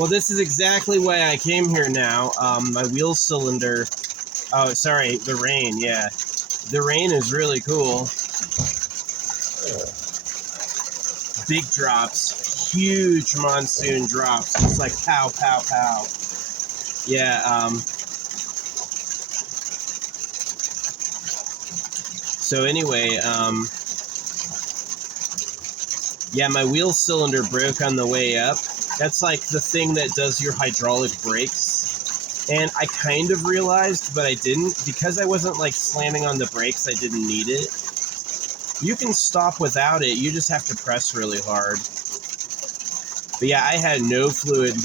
Well, this is exactly why I came here now. My wheel cylinder. Oh, sorry, the rain. Yeah, the rain is really cool. Big drops, huge monsoon drops. It's like pow, pow, pow. Yeah. So anyway, yeah, my wheel cylinder broke on the way up. That's like the thing that does your hydraulic brakes. And I kind of realized, but I didn't. Because I wasn't like slamming on the brakes, I didn't need it. You can stop without it. You just have to press really hard. But yeah, I had no fluid.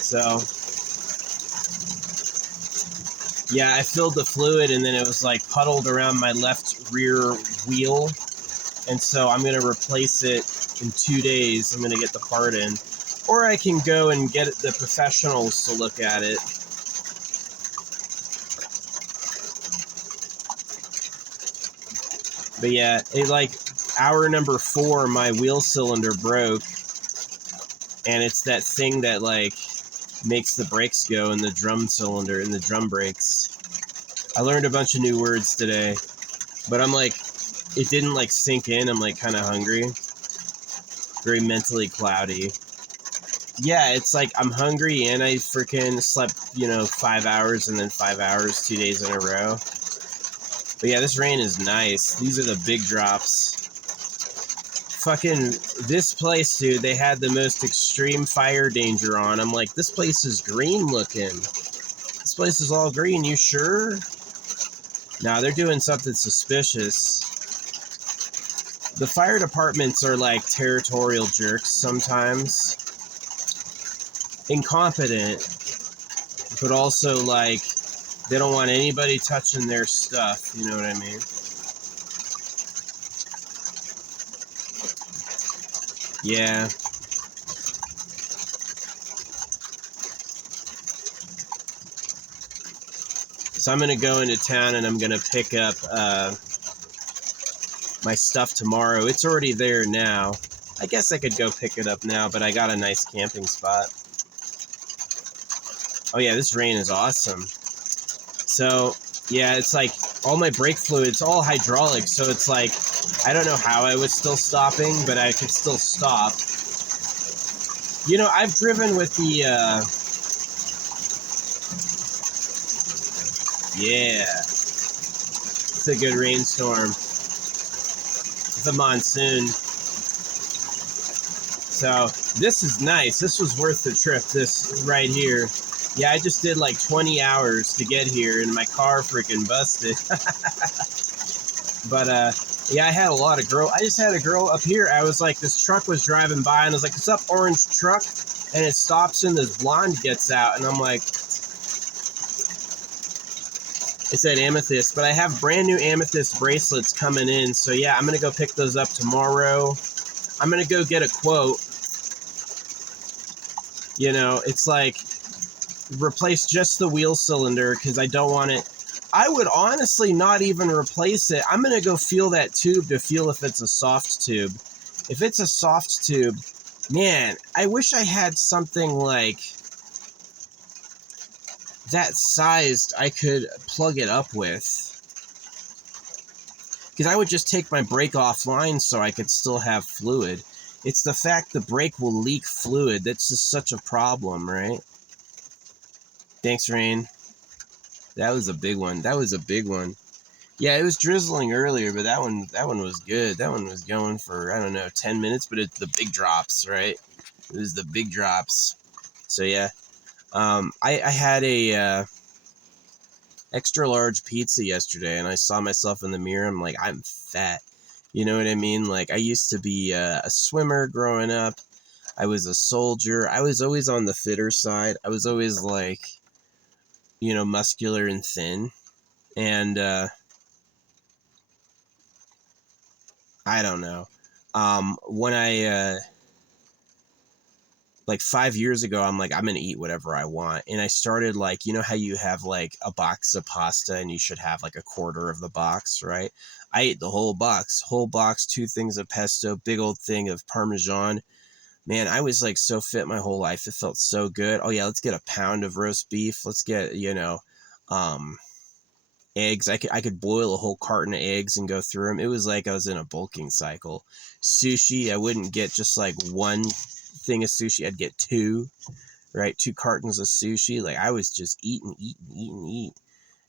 So yeah, I filled the fluid and then it was like puddled around my left rear wheel. And so I'm going to replace it in 2 days. I'm going to get the part in. Or I can go and get the professionals to look at it. But yeah, hour number 4, my wheel cylinder broke. And it's that thing that like makes the brakes go in the drum cylinder, in the drum brakes. I learned a bunch of new words today. But I'm like, it didn't like sink in. I'm like kind of hungry. Very mentally cloudy. Yeah, it's like I'm hungry and I freaking slept, 5 hours and then 5 hours 2 days in a row. But yeah, this rain is nice. These are the big drops. Fucking this place, dude, they had the most extreme fire danger on. I'm like, this place is green looking. This place is all green. You sure? Nah, they're doing something suspicious. The fire departments are like territorial jerks sometimes. Incompetent, but also like they don't want anybody touching their stuff, you know what I mean? Yeah. So I'm going to go into town and I'm going to pick up my stuff tomorrow. It's already there now. I guess I could go pick it up now, but I got a nice camping spot. Oh yeah, this rain is awesome. So yeah, it's like all my brake fluid, it's all hydraulic, so it's like I don't know how I was still stopping, but I could still stop. I've driven with the yeah, it's a good rainstorm. It's a monsoon. So this is nice. This was worth the trip, this right here. Yeah, I just did like 20 hours to get here and my car freaking busted. But yeah, I had a lot of I just had a girl up here. I was like, this truck was driving by and I was like, what's up, orange truck? And it stops and this blonde gets out and I'm like, it said amethyst, but I have brand new amethyst bracelets coming in. So yeah, I'm going to go pick those up tomorrow. I'm going to go get a quote. It's like replace just the wheel cylinder because I don't want it. I would honestly not even replace it. I'm going to go feel that tube to feel if it's a soft tube. If it's a soft tube, man, I wish I had something like that sized I could plug it up with. Because I would just take my brake offline so I could still have fluid. It's the fact the brake will leak fluid. That's just such a problem, right? Thanks, Rain. That was a big one. Yeah, it was drizzling earlier, but that one was good. That one was going for, I don't know, 10 minutes, but it's the big drops, right? It was the big drops. So yeah. I had a extra large pizza yesterday, and I saw myself in the mirror. I'm like, I'm fat. You know what I mean? Like, I used to be a swimmer growing up. I was a soldier. I was always on the fitter side. I was always like, muscular and thin. And I don't know. When I like 5 years ago, I'm like, I'm going to eat whatever I want. And I started like, how you have like a box of pasta and you should have like a quarter of the box, right? I ate the whole box, 2 things of pesto, big old thing of Parmesan, Man, I was like so fit my whole life. It felt so good. Oh yeah, let's get a pound of roast beef. Let's get, um, eggs. I could boil a whole carton of eggs and go through them. It was like I was in a bulking cycle. Sushi, I wouldn't get just like one thing of sushi. I'd get two, right? 2 cartons of sushi. Like I was just eating.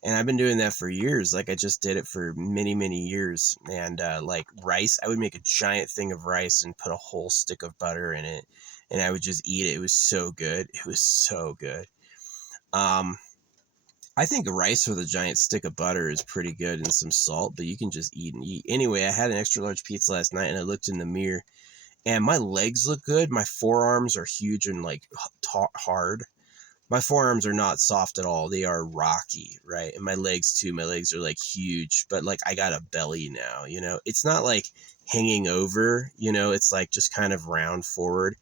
And I've been doing that for years. Like I just did it for many, many years. And like rice, I would make a giant thing of rice and put a whole stick of butter in it. And I would just eat it. It was so good. It was so good. I think rice with a giant stick of butter is pretty good and some salt, but you can just eat and eat. Anyway, I had an extra large pizza last night and I looked in the mirror and my legs look good. My forearms are huge and like hard. My forearms are not soft at all. They are rocky, right? And my legs too. My legs are like huge, but like I got a belly now, It's not like hanging over, it's like just kind of round forward.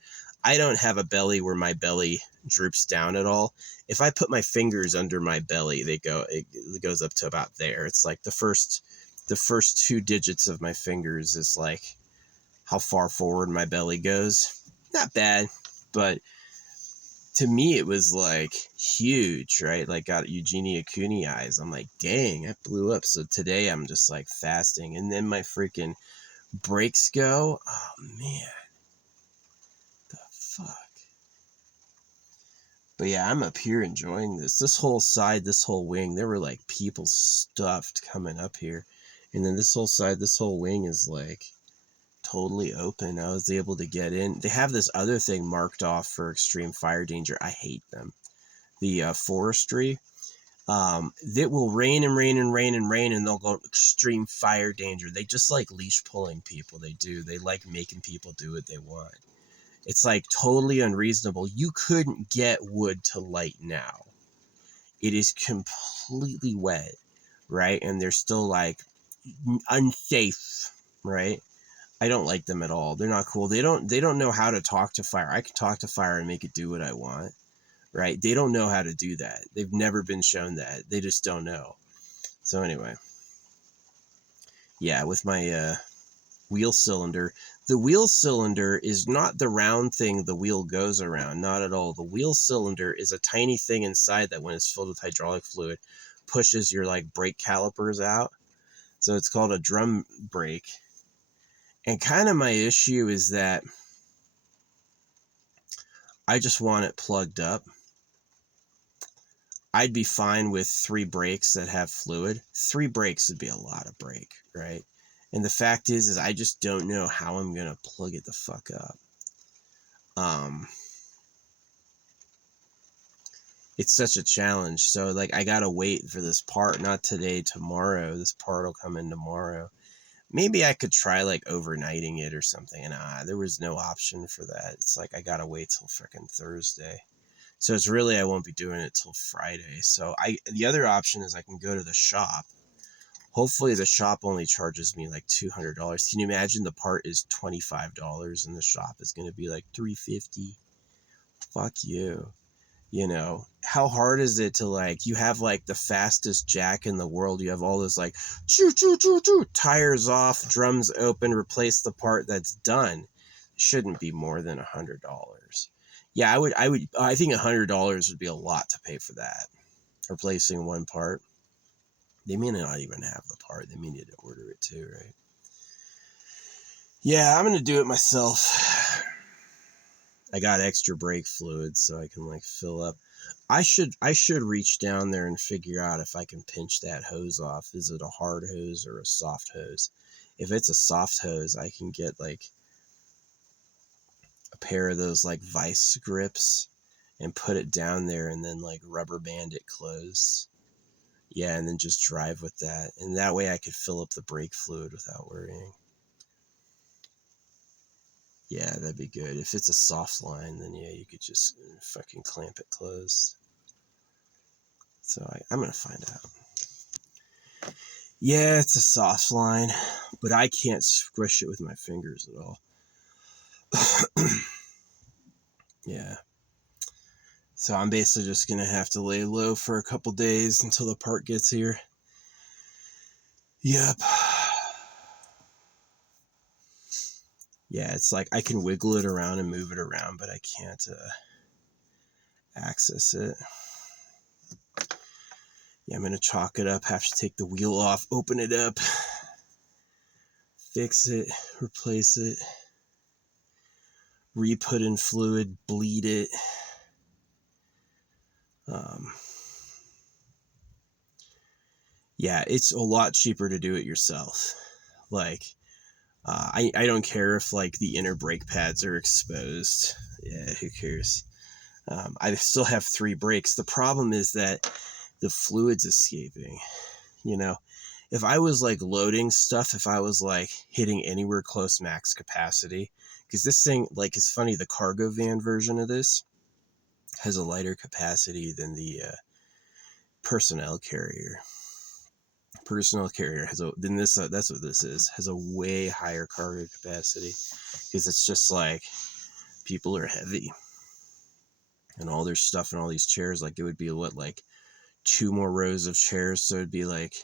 I don't have a belly where my belly droops down at all. If I put my fingers under my belly, it goes up to about there. It's like the first 2 digits of my fingers is like how far forward my belly goes. Not bad, but to me it was like huge, right? Like got Eugenia Cooney eyes. I'm like, dang, I blew up. So today I'm just like fasting, and then my freaking breaks go. Oh man, the fuck. But yeah, I'm up here enjoying this whole side, this whole wing. There were like people stuffed coming up here, and then this whole side, this whole wing is like totally open. I was able to get in. They have this other thing marked off for extreme fire danger. I hate them. The forestry, that will rain and rain and rain and rain, and they'll go extreme fire danger. They just like leash pulling people. They do. They like making people do what they want. It's like totally unreasonable. You couldn't get wood to light now. It is completely wet, right? And they're still like unsafe, right? I don't like them at all. They're not cool. They don't know how to talk to fire. I can talk to fire and make it do what I want, right? They don't know how to do that. They've never been shown that. They just don't know. So anyway, yeah, with my wheel cylinder. The wheel cylinder is not the round thing the wheel goes around, not at all. The wheel cylinder is a tiny thing inside that when it's filled with hydraulic fluid pushes your like brake calipers out. So it's called a drum brake. And kind of my issue is that I just want it plugged up. I'd be fine with 3 brakes that have fluid. 3 brakes would be a lot of brake, right? And the fact is I just don't know how I'm going to plug it the fuck up. It's such a challenge. So like I got to wait for this part, not today, tomorrow. This part will come in tomorrow. Maybe I could try like overnighting it or something. And there was no option for that. It's like I got to wait till freaking Thursday. So it's really, I won't be doing it till Friday. So the other option is I can go to the shop. Hopefully the shop only charges me like $200. Can you imagine the part is $25 and the shop is going to be like $350? Fuck you. How hard is it to like, you have like the fastest jack in the world. You have all this like, choo, choo, choo, choo, tires off, drums open, replace the part that's done. It shouldn't be more than $100. Yeah, I think $100 would be a lot to pay for that. Replacing one part. They may not even have the part. They may need to order it too, right? Yeah, I'm going to do it myself. I got extra brake fluid so I can like fill up. I should reach down there and figure out if I can pinch that hose off. Is it a hard hose or a soft hose? If it's a soft hose, I can get like a pair of those like vice grips and put it down there and then like rubber band it closed. Yeah, and then just drive with that. And that way I could fill up the brake fluid without worrying. Yeah, that'd be good. If it's a soft line, then yeah, you could just fucking clamp it closed. So I'm going to find out. Yeah, it's a soft line, but I can't squish it with my fingers at all. Yeah. So I'm basically just going to have to lay low for a couple days until the part gets here. Yep. Yeah, it's like I can wiggle it around and move it around, but I can't access it. Yeah, I'm going to chalk it up, have to take the wheel off, open it up, fix it, replace it, re-put in fluid, bleed it. Yeah, it's a lot cheaper to do it yourself. Like, I don't care if like the inner brake pads are exposed. Yeah, who cares? I still have 3 brakes. The problem is that the fluid's escaping. You know, if I was like loading stuff, if I was like hitting anywhere close max capacity, because this thing, like, it's funny, the cargo van version of this has a lighter capacity than the personnel carrier. Personnel carrier has a, then this, that's what this is, has a way higher cargo capacity, because it's just like people are heavy and all their stuff and all these chairs, like it would be what, like 2 more rows of chairs, so it'd be like,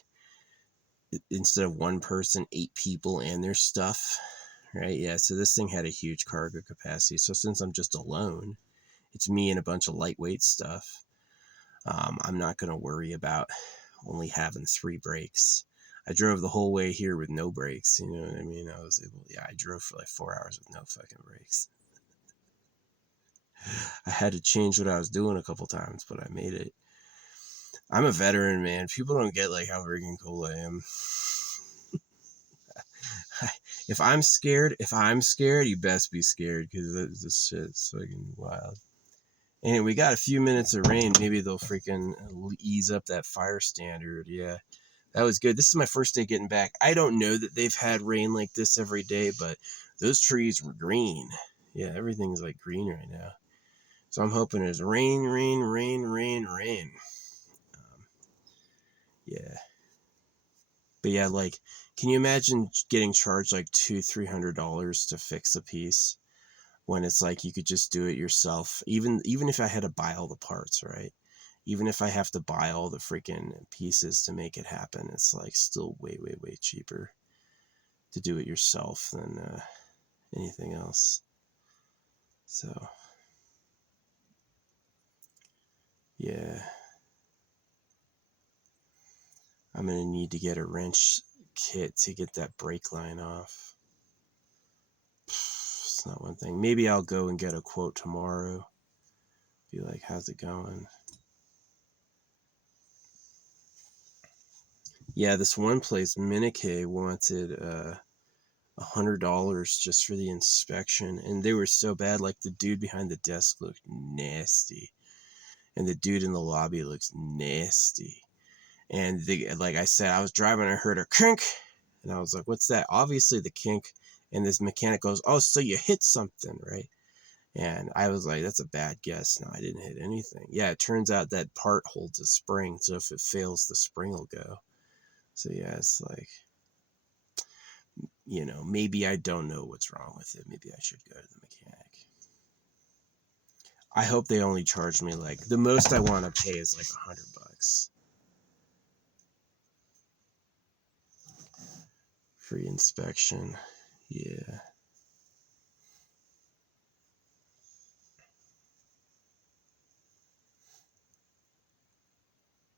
instead of 1 person, 8 people and their stuff, right? Yeah, so this thing had a huge cargo capacity. So since I'm just alone, it's me and a bunch of lightweight stuff. I'm not going to worry about only having 3 brakes. I drove the whole way here with no brakes. You know what I mean? I drove for like 4 hours with no fucking brakes. I had to change what I was doing a couple times, but I made it. I'm a veteran, man. People don't get like how freaking cool I am. If I'm scared, you best be scared, because this shit's fucking wild. And we got a few minutes of rain. Maybe they'll freaking ease up that fire standard. Yeah, that was good. This is my first day getting back. I don't know that they've had rain like this every day, but those trees were green. Yeah, everything's like green right now. So I'm hoping there's rain, rain, rain, rain, rain. Yeah. But yeah, like, can you imagine getting charged like $200-$300 to fix a piece, when it's like you could just do it yourself? Even if I had to buy all the parts, right? Even if I have to buy all the freaking pieces to make it happen, it's like still way, way, way cheaper to do it yourself than anything else. So, yeah. I'm going to need to get a wrench kit to get that brake line off. It's not one thing. Maybe I'll go and get a quote tomorrow. Be like, how's it going? Yeah, this one place, Minike, wanted $100 just for the inspection, and they were so bad. Like, the dude behind the desk looked nasty, and the dude in the lobby looks nasty. And like I said, I was driving, I heard a kink, and I was like, what's that? Obviously the kink. And this mechanic goes, oh, so you hit something, right? And I was like, that's a bad guess. No, I didn't hit anything. Yeah, it turns out that part holds a spring, so if it fails, the spring will go. So yeah, it's like, you know, maybe I don't know what's wrong with it. Maybe I should go to the mechanic. I hope they only charge me, like, the most I want to pay is like $100. Free inspection. Yeah.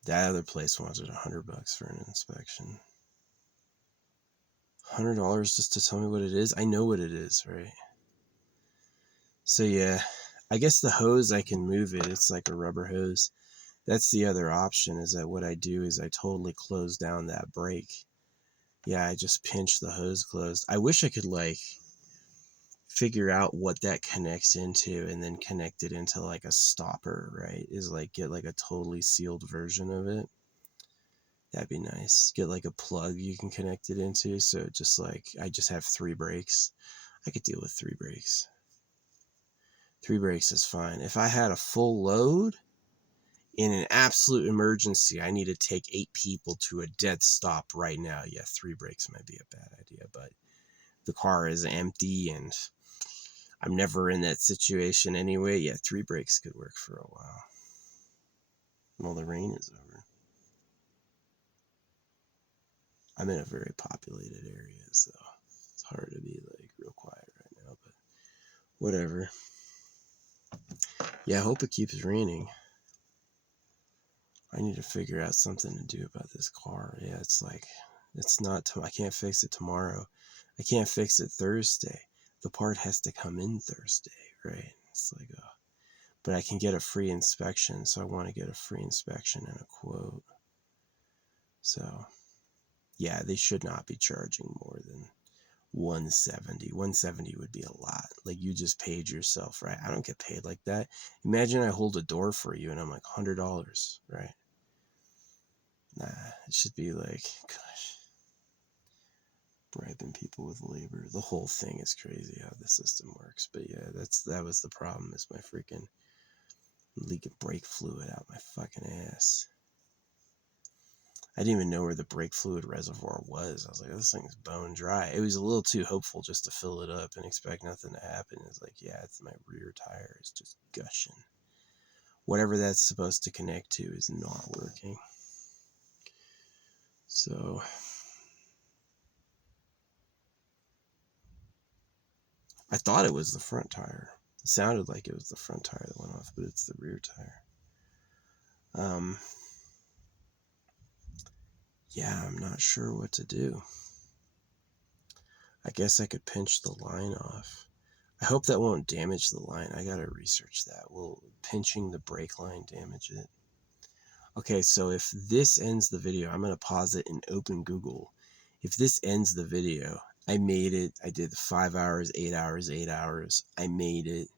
That other place wanted $100 for an inspection. $100 just to tell me what it is? I know what it is, right? So yeah, I guess the hose, I can move it. It's like a rubber hose. That's the other option, is that what I do is I totally close down that brake. Yeah, I just pinch the hose closed. I wish I could like figure out what that connects into and then connect it into like a stopper, right? Is like get like a totally sealed version of it. That'd be nice. Get like a plug you can connect it into. So just like, I just have 3 brakes. I could deal with 3 brakes. 3 brakes is fine. If I had a full load in an absolute emergency, I need to take 8 people to a dead stop right now, yeah, 3 brakes might be a bad idea. But the car is empty and I'm never in that situation anyway. Yeah, 3 brakes could work for a while. Well, the rain is over. I'm in a very populated area, so it's hard to be like real quiet right now. Whatever. Yeah, I hope it keeps raining. I need to figure out something to do about this car. Yeah, it's like, it's not, I can't fix it tomorrow. I can't fix it Thursday. The part has to come in Thursday, right? It's like, but I can get a free inspection, so I want to get a free inspection and a quote. So, yeah, they should not be charging more than 170. 170 would be a lot. Like, you just paid yourself, right? I don't get paid like that. Imagine I hold a door for you and I'm like $100, right? Nah, it should be like, gosh, bribing people with labor. The whole thing is crazy how the system works. But yeah, that was the problem, is my freaking leaking brake fluid out my fucking ass. I didn't even know where the brake fluid reservoir was. I was like, this thing's bone dry. It was a little too hopeful just to fill it up and expect nothing to happen. It's like, yeah, it's my rear tire is just gushing. Whatever that's supposed to connect to is not working. So I thought it was the front tire. It sounded like it was the front tire that went off, but it's the rear tire. Yeah, I'm not sure what to do. I guess I could pinch the line off. I hope that won't damage the line. I gotta research that. Will pinching the brake line damage it? Okay, so if this ends the video, I'm gonna pause it and open Google. If this ends the video, I made it. I did 5 hours, 8 hours, 8 hours. I made it.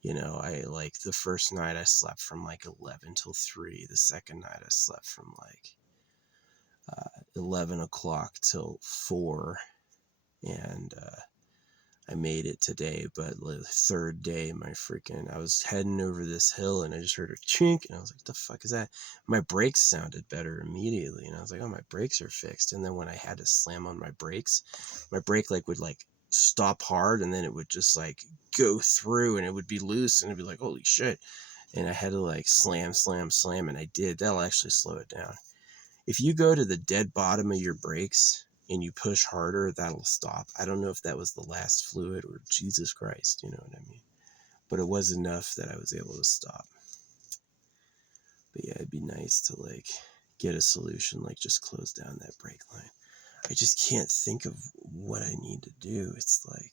You know, I like the first night I slept from like 11 till 3. The second night I slept from like 11 o'clock till 4. And I made it today, but the third day, I was heading over this hill and I just heard a chink and I was like, what the fuck is that? My brakes sounded better immediately. And I was like, oh, my brakes are fixed. And then when I had to slam on my brakes, my brake like would like stop hard and then it would just like go through and it would be loose and it'd be like, holy shit. And I had to like slam, and I did. That'll actually slow it down. If you go to the dead bottom of your brakes and you push harder, that'll stop. I don't know if that was the last fluid or Jesus Christ, you know what I mean? But it was enough that I was able to stop. But yeah, it'd be nice to like get a solution, like just close down that brake line. I just can't think of what I need to do. It's like,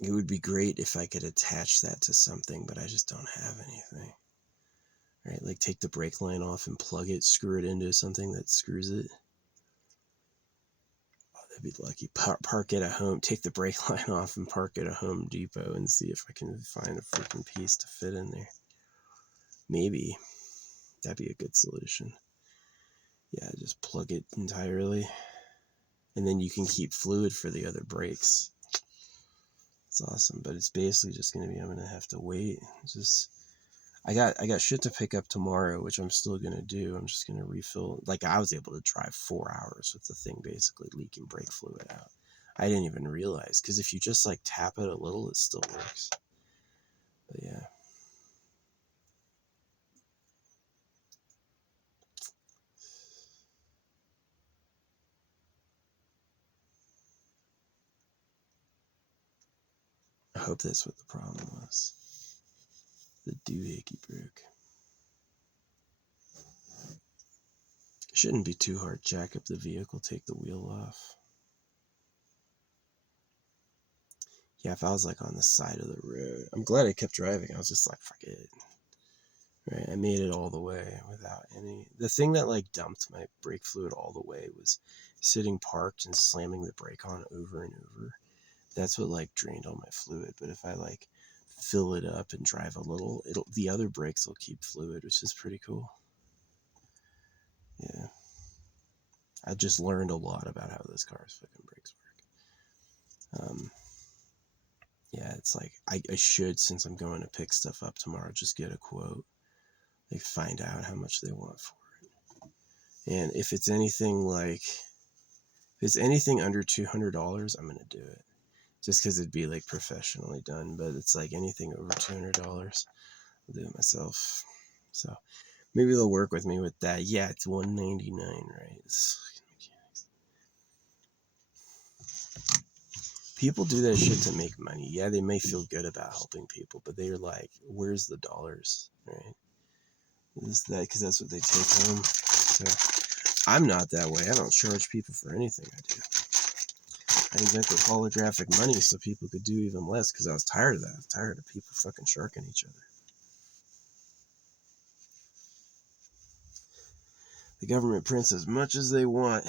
it would be great if I could attach that to something, but I just don't have anything. Right? Like take the brake line off and plug it, screw it into something that screws it. I'd be lucky. Park at a home, take the brake line off and park at a Home Depot and see if I can find a freaking piece to fit in there. Maybe. That'd be a good solution. Yeah, just plug it entirely. And then you can keep fluid for the other brakes. It's awesome. But it's basically just going to be, I'm going to have to wait. I got shit to pick up tomorrow, which I'm still going to do. I'm just going to refill. Like, I was able to drive 4 hours with the thing basically leaking brake fluid out. I didn't even realize, because if you just like tap it a little, it still works. But yeah. I hope that's what the problem was. The doohickey broke. It shouldn't be too hard. Jack up the vehicle, take the wheel off. Yeah, if I was like on the side of the road, I'm glad I kept driving. I was just like, fuck it. Right, I made it all the way without any. The thing that like dumped my brake fluid all the way was sitting parked and slamming the brake on over and over. That's what like drained all my fluid. But if I like fill it up and drive a little, the other brakes will keep fluid, which is pretty cool. Yeah, I just learned a lot about how this car's fucking brakes work. Yeah, it's like I should, since I'm going to pick stuff up tomorrow, just get a quote. Like find out how much they want for it. And if it's anything under $200, I'm gonna do it. Just because it'd be like professionally done. But it's like anything over $200, I'll do it myself. So Maybe they'll work with me with that. Yeah, it's $199, right? People do that shit to make money. Yeah, they may feel good about helping people, but they're like, where's the dollars, right? Is that because that's what they take home? So I'm not that way. I don't charge people for anything I do. I invented holographic money so people could do even less because I was tired of that. I was tired of people fucking sharking each other. The government prints as much as they want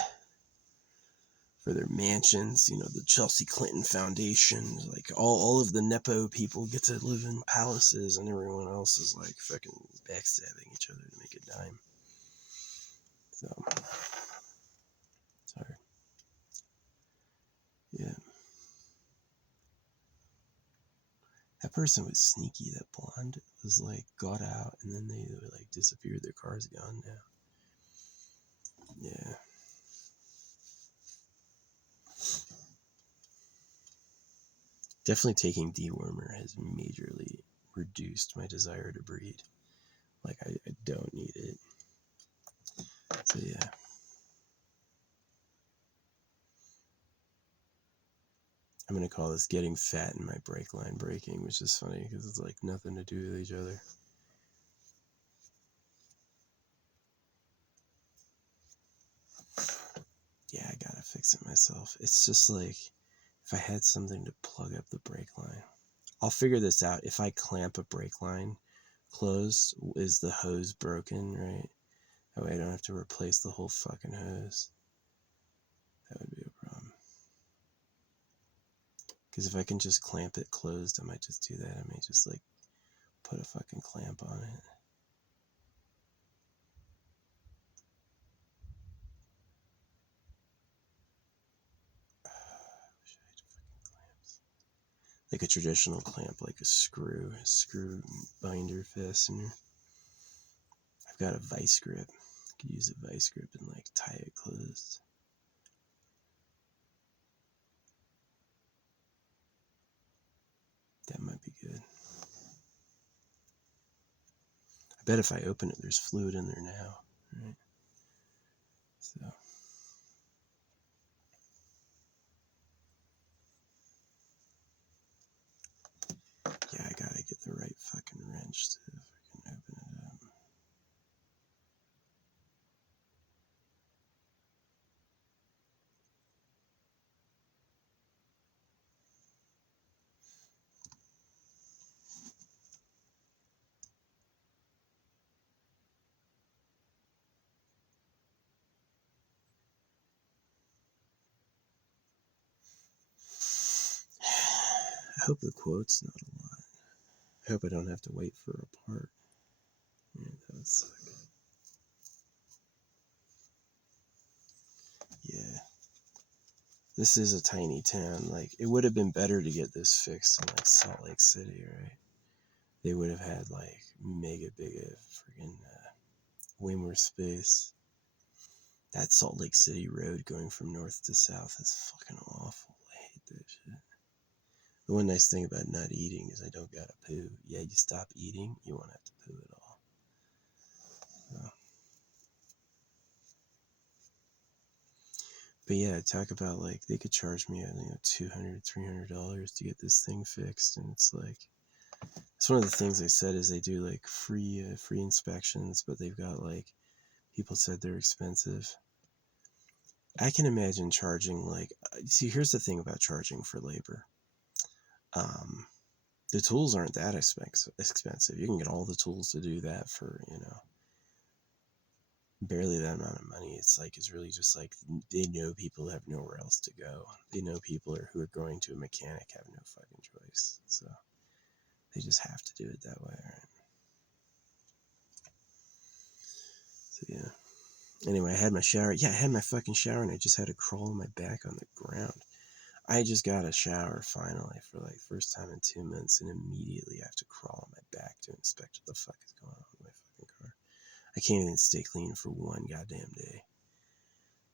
for their mansions, you know, the Chelsea Clinton Foundation, like all of the Nepo people get to live in palaces and everyone else is like fucking backstabbing each other to make a dime. So, sorry. Yeah. That person was sneaky, that blonde was like got out and then they were like disappeared, their car's gone now. Yeah. Definitely taking dewormer has majorly reduced my desire to breed. Like, I don't need it. So, yeah. I'm going to call this getting fat in my brake line braking, which is funny because it's like nothing to do with each other. Yeah, I gotta fix it myself. It's just like, if I had something to plug up the brake line. I'll figure this out. If I clamp a brake line closed, is the hose broken, right? That way I don't have to replace the whole fucking hose. That would be a problem. Because if I can just clamp it closed, I might just do that. I may just like put a fucking clamp on it. I wish I had fucking clamps. Like a traditional clamp, like a screw binder fastener. I've got a vice grip. I could use a vice grip and like tie it closed. That might be good. I bet if I open it, there's fluid in there now, right? So, yeah, I gotta get the right fucking wrench to fucking open it up. I hope the quote's not a lot. I hope I don't have to wait for a part. Yeah, that would suck. Yeah. This is a tiny town. Like, it would have been better to get this fixed in like Salt Lake City, right? They would have had like mega big freaking way more space. That Salt Lake City road going from north to south is fucking awful. I hate that shit. The one nice thing about not eating is I don't gotta poo. Yeah, you stop eating, you won't have to poo at all. So. But yeah, talk about like they could charge me, $200, $300 to get this thing fixed, and it's like, it's one of the things they said is they do like free inspections, but they've got like, people said they're expensive. I can imagine charging like, see, here's the thing about charging for labor. The tools aren't that expensive. You can get all the tools to do that for, barely that amount of money. It's like, it's really just like, they know people have nowhere else to go. They know people who are going to a mechanic have no fucking choice. So they just have to do it that way, right? So yeah. Anyway, I had my shower. Yeah, I had my fucking shower and I just had to crawl on my back on the ground. I just got a shower finally for like first time in 2 months, and immediately I have to crawl on my back to inspect what the fuck is going on with my fucking car. I can't even stay clean for one goddamn day.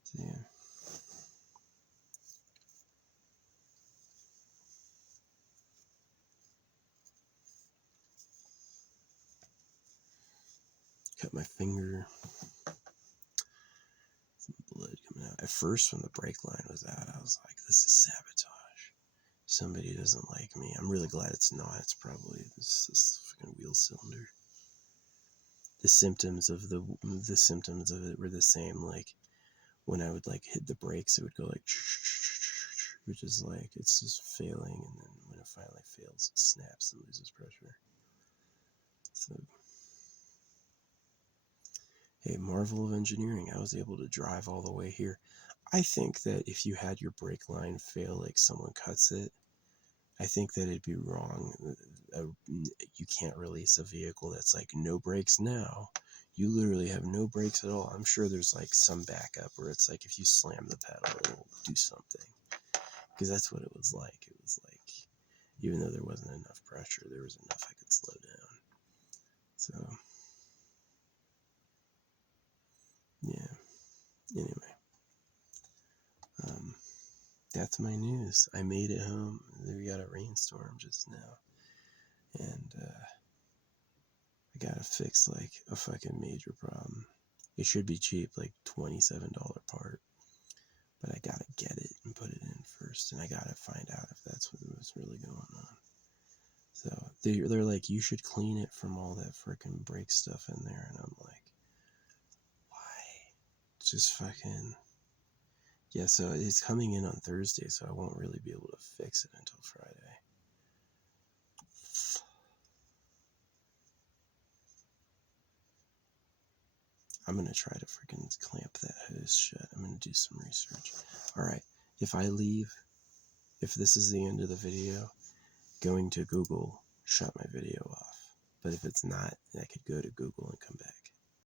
So yeah. Cut my finger. Some blood coming out. At first, when the brake line was out, I was like, this is sabotage. Somebody doesn't like me. I'm really glad it's not. It's probably this fucking wheel cylinder. The symptoms of it were the same. Like when I would like hit the brakes, it would go like, which is like it's just failing, and then when it finally fails, it snaps and loses pressure. So, hey, marvel of engineering! I was able to drive all the way here. I think that if you had your brake line fail, like someone cuts it, I think that it'd be wrong. You can't release a vehicle that's like no brakes now. You literally have no brakes at all. I'm sure there's like some backup where it's like if you slam the pedal, it'll do something. Because that's what it was like. It was like, even though there wasn't enough pressure, there was enough I could slow down. So, yeah. Anyway, that's my news. I made it home. We got a rainstorm just now. And, I gotta fix like a fucking major problem. It should be cheap, like $27 part. But I gotta get it and put it in first. And I gotta find out if that's what was really going on. So they're like, you should clean it from all that freaking brake stuff in there. And I'm like, why? Just fucking. Yeah, so it's coming in on Thursday, so I won't really be able to fix it until Friday. I'm gonna try to freaking clamp that hose shut. I'm gonna do some research. Alright, if I leave, if this is the end of the video, going to Google shut my video off. But if it's not, I could go to Google and come back.